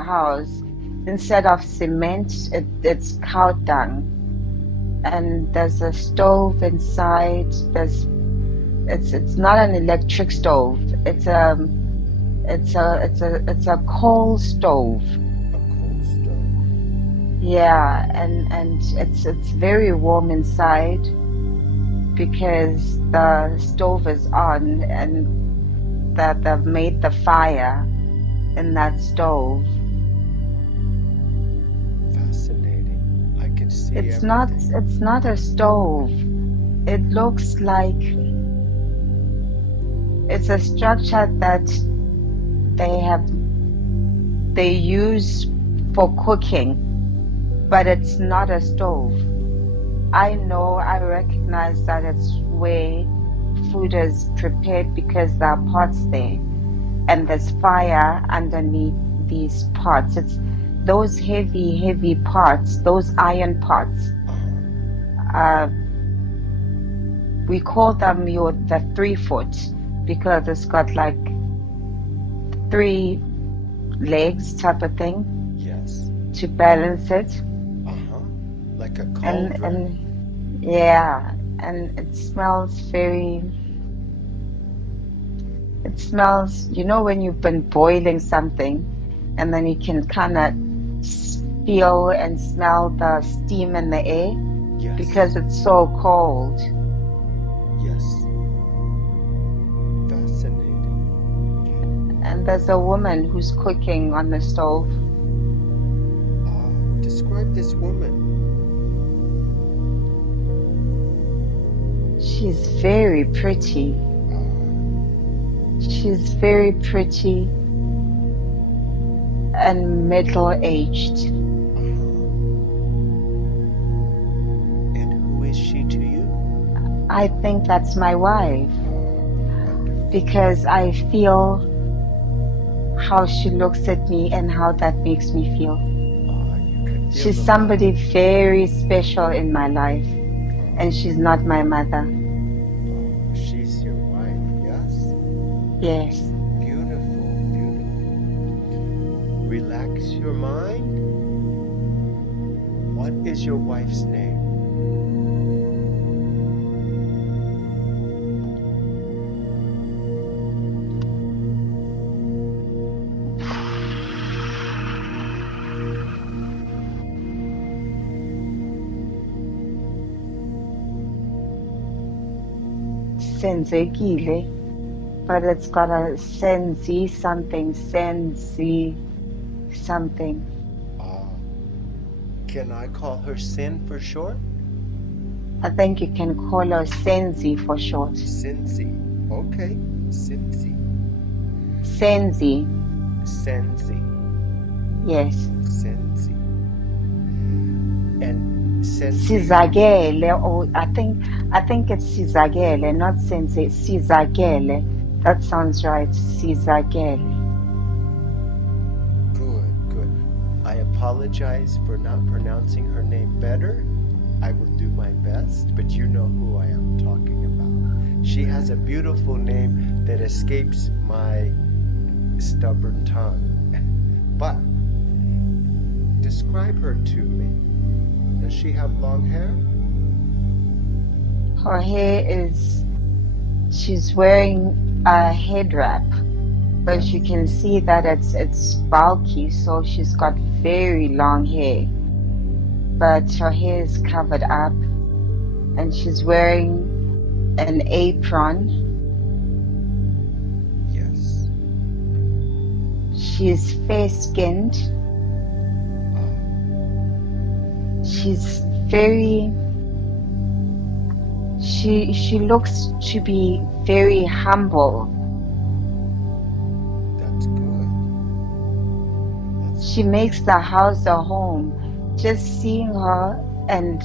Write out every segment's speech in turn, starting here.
house, instead of cement, it's cow dung. And there's a stove inside. It's not an electric stove. It's a coal stove. A coal stove. Yeah, and it's very warm inside because the stove is on and that they've made the fire in that stove. Fascinating. I can see It's everything. not a stove. It looks like it's a structure that they use for cooking, but it's not a stove. I recognize that it's where food is prepared because there are pots there and there's fire underneath these pots. It's those heavy pots, those iron pots. Uh, we call them the 3 foot because it's got like 3 legs type of thing Yes. to balance it. Like a And cauldron. yeah, and it smells, when you've been boiling something and then you can kind of feel and smell the steam in the air Yes. because it's so cold. Yes. Fascinating. And there's a woman who's cooking on the stove. Describe this woman. She's very pretty. She's very pretty and middle-aged. And who is she to you? I think that's my wife Wonderful. because I feel how she looks at me and how that makes me feel. You can feel She's the somebody love. very special in my life, and she's not my mother. She's your wife, yes? Yes. Beautiful, beautiful. Relax your mind. What is your wife's name? Senzekile, but it's got a senzi something, senzi something. Can I call her Sin for short? I think you can call her Senzi for short. Cincy. Okay. Cincy. Senzi, Senzi. yes. Senzi. And Senzi. Sizagele, or I think it's Sizagele, not Senzi, Sizagele. That sounds right, Sizagele. Good, good. I apologize for not pronouncing her name better. I will do my best, but you know who I am talking about. She has a beautiful name that escapes my stubborn tongue. But describe her to me. Does she have long hair? Her hair she's wearing a head wrap, but Yes. you can see that it's bulky, so she's got very long hair. But her hair is covered up, and she's wearing an apron. Yes. She's fair-skinned. She's she looks to be very humble. That's good. She makes the house a home. Just seeing her and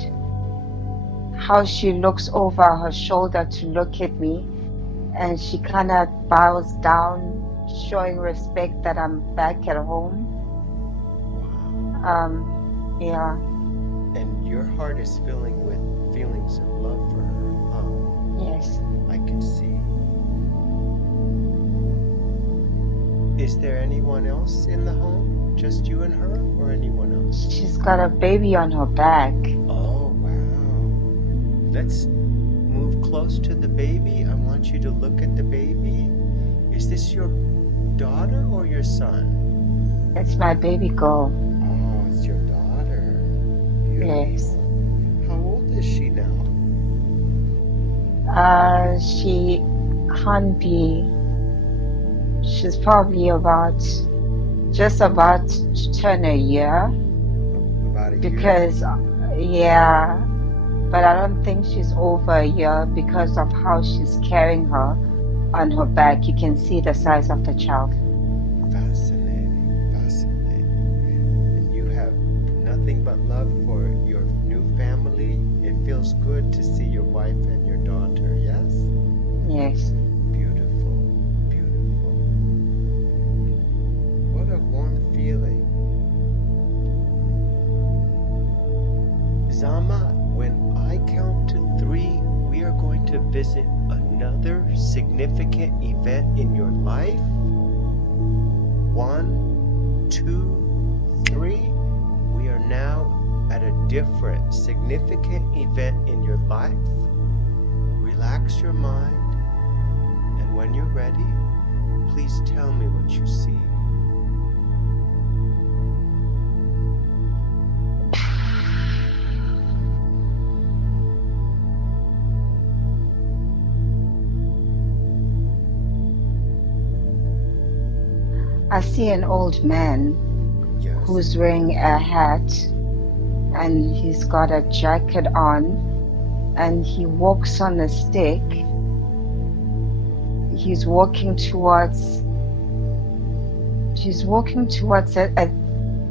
how she looks over her shoulder to look at me, and she kind of bows down, showing respect that I'm back at home. Wow. Yeah. And your heart is filling with feelings of love for her, huh? Yes. I can see. Is Is there anyone else in the home? Just you and her, or anyone else? She's got a baby on her back. Oh, wow. Let's move close to the baby. I want you to look at the baby. Is this your daughter or your son? It's my baby girl. Oh, it's your daughter. Beautiful. Yes. How old is she now? She can't be. She's probably just about to turn a year. About a year? Because, yeah, but I don't think she's over a year because of how she's carrying her on her back. You can see the size of the child. Fascinating, fascinating. And you have nothing but love for your new family. It feels good to see your wife and your daughter, yes? Yes. Beautiful, beautiful. What a warm feeling. Zama, when I count to 3, we are going to visit another significant event in your life. 1, 2, 3. We are now at a different significant event in your life. Relax your mind, and when you're ready, please tell me what you see. I see an old man Yes. who's wearing a hat and he's got a jacket on and he walks on a stick. He's walking towards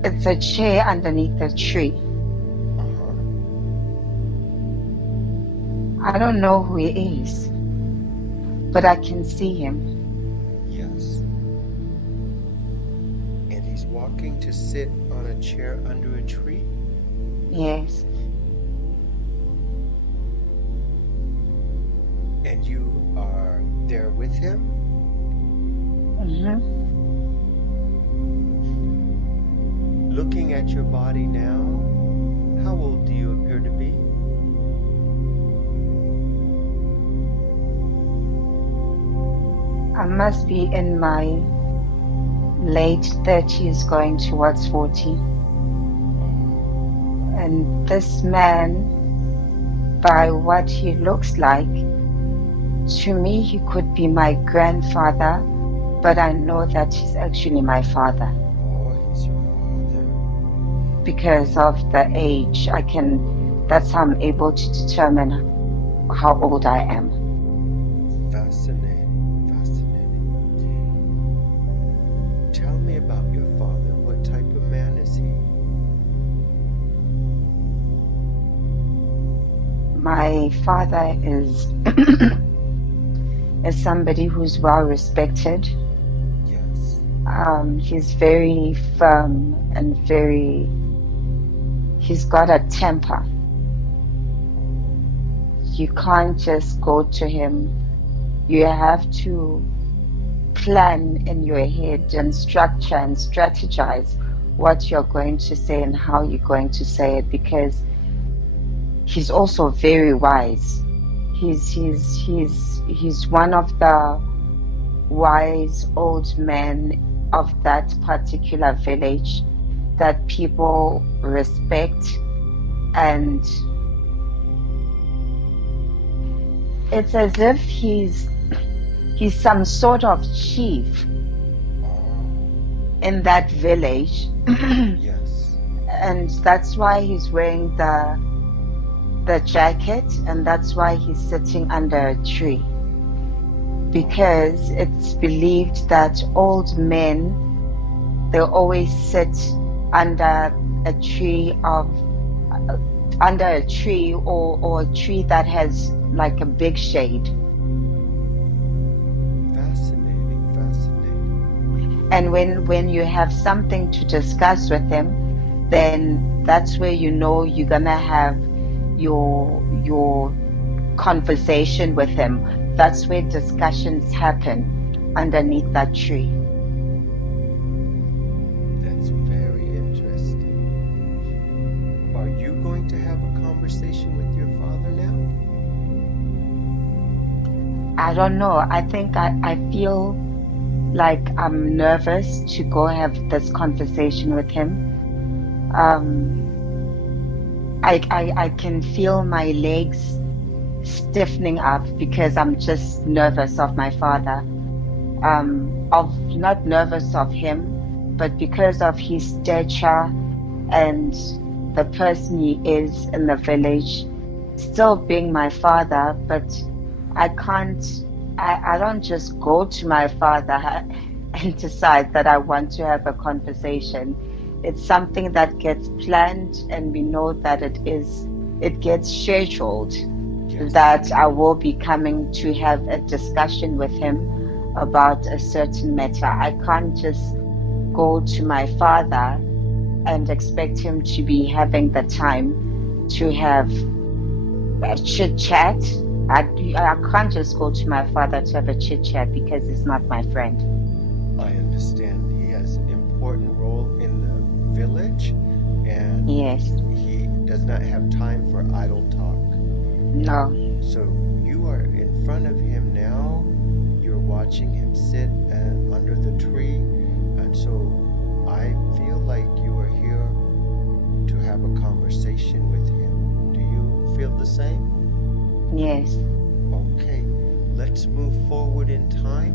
it's a chair underneath a tree. Uh-huh. I don't know who he is, but I can see him. Yes. And he's walking to sit on a chair under a tree? Yes. And you are there with him? Mm-hmm. Looking at your body now, how old do you appear to be? I must be in my late 30s going towards 40. And this man, by what he looks like, to me he could be my grandfather, but I know that he's actually my father. Oh, he's your father. Because of the age, that's how I'm able to determine how old I am. Fascinating, fascinating. Tell me about your father. What type of man is he? My father is somebody who's well respected. Yes. He's very firm and he's got a temper. You can't just go to him. You have to plan in your head and structure and strategize what you're going to say and how you're going to say it, because he's also very wise. He's one of the wise old men of that particular village that people respect, and it's as if he's some sort of chief in that village. Yes. And that's why he's wearing the jacket, and that's why he's sitting under a tree, because it's believed that old men, they always sit under a tree or a tree that has like a big shade. Fascinating, fascinating. And when you have something to discuss with him, then that's where you know you're gonna have your conversation with him. That's where discussions happen, underneath that tree. conversation with your father now? I don't know. I think I feel like I'm nervous to go have this conversation with him. Um, I can feel my legs stiffening up because I'm just nervous of my father. Of not nervous of him, but because of his stature and the person he is in the village, still being my father, but I can't, I don't just go to my father and decide that I want to have a conversation. It's something that gets planned, and we know that it gets scheduled, Yes. that I will be coming to have a discussion with him about a certain matter. I can't just go to my father and expect him to be having the time to have a chit chat. I can't just go to my father to have a chit chat because he's not my friend. I understand. He has an important role in the village, and Yes, he does not have time for idle talk. no, So you are in front of him now. You're watching him sit under the tree, and so I feel like you are here to have a conversation with him. Do you feel the same? yes. Okay, let's move forward in time.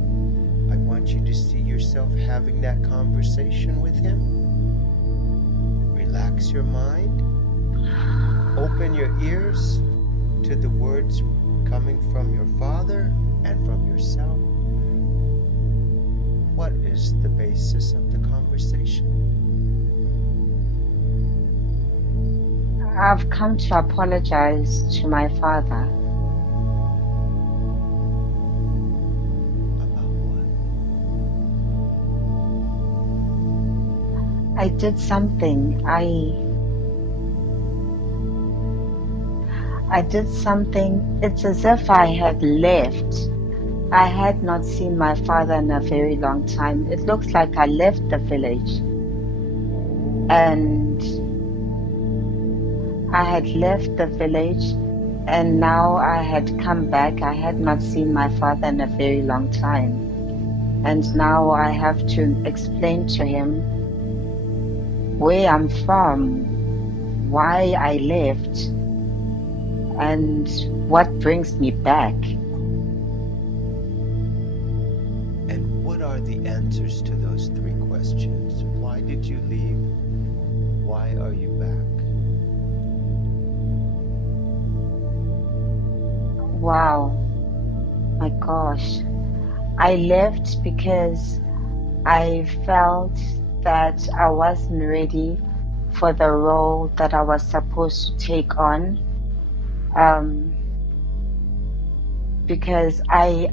I want you to see yourself having that conversation with him. Relax your mind. Open your ears to the words coming from your father and from yourself. What is the basis of the conversation? I've come to apologize to my father. About what? I did something. I did something. It's as if I had left. I had not seen my father in a very long time. It looks like I left the village, and I had left the village, and now I had come back. I had not seen my father in a very long time. And now I have to explain to him where I'm from, why I left, and what brings me back. And what are the answers to those three questions? Why did you leave? Why are you back? Wow, my gosh. I left because I felt that I wasn't ready for the role that I was supposed to take on. Because I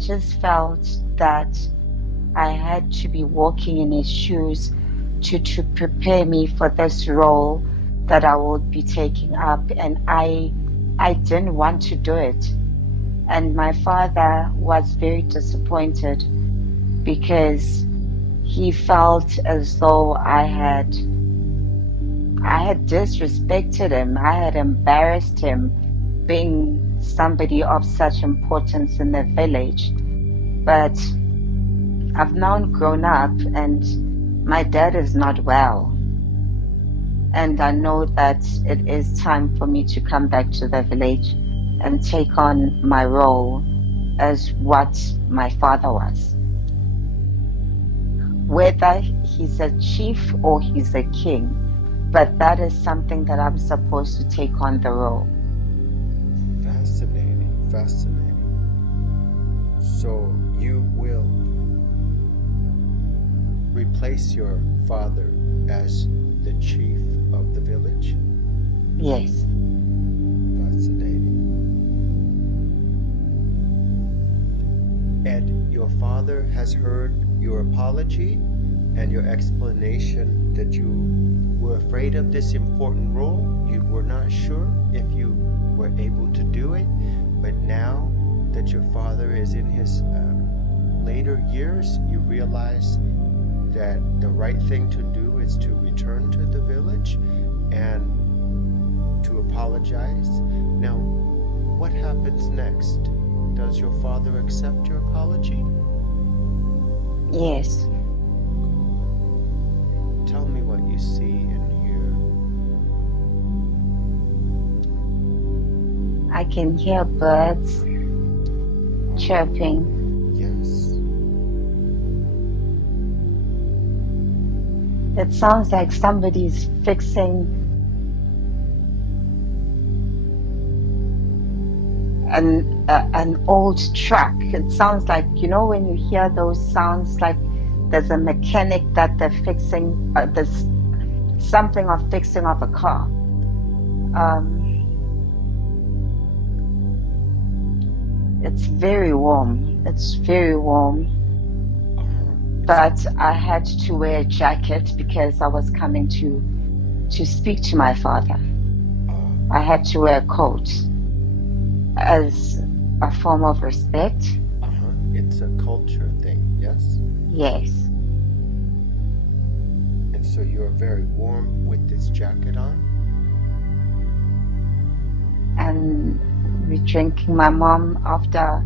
just felt that I had to be walking in his shoes to prepare me for this role that I would be taking up, and I didn't want to do it. And my father was very disappointed because he felt as though I had disrespected him. I had embarrassed him being somebody of such importance in the village. But I've now grown up and my dad is not well. And I know that it is time for me to come back to the village and take on my role as what my father was. Whether he's a chief or he's a king, but that is something that I'm supposed to take on the role. Fascinating, fascinating. So you will replace your father as the chief of the village? Yes. Fascinating. And your father has heard your apology and your explanation that you were afraid of this important role. You were not sure if you were able to do it, but now that your father is in his later years, you realize that the right thing to do is to return to the village and to apologize. Now, what happens next? Does your father accept your apology? Yes. Tell me what you see and hear. I can hear birds chirping. Yes. It sounds like somebody's fixing an old truck. It sounds like, you know, when you hear those sounds, like there's a mechanic that they're fixing, there's something of fixing of a car. It's very warm. It's very warm. But I had to wear a jacket because I was coming to speak to my father. I had to wear a coat as a form of respect. It's a culture thing, yes? Yes. And so you're very warm with this jacket on? And we're drinking. My mom, after,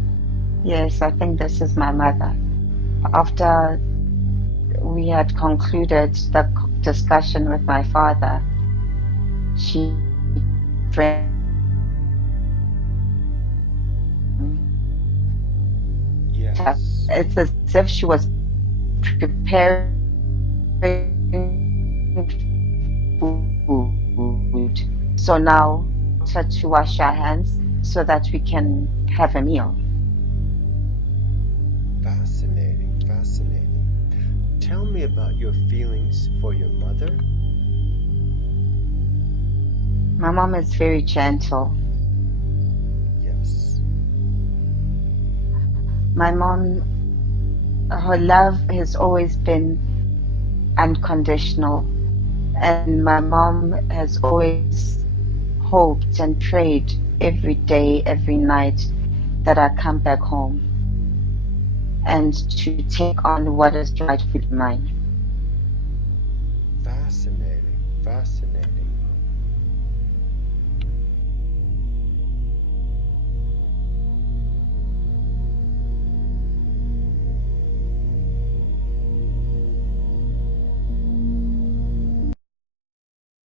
yes, I think this is my mother. After we had concluded the discussion with my father, she drank. Yes. It's as if she was preparing food. So now, to wash our hands so that we can have a meal. Fascinating, fascinating. Tell me about your feelings for your mother. My mom is very gentle. Yes. My mom, her love has always been unconditional. And my mom has always hoped and prayed every day, every night that I come back home and to take on what is rightfully mine. Fascinating, fascinating.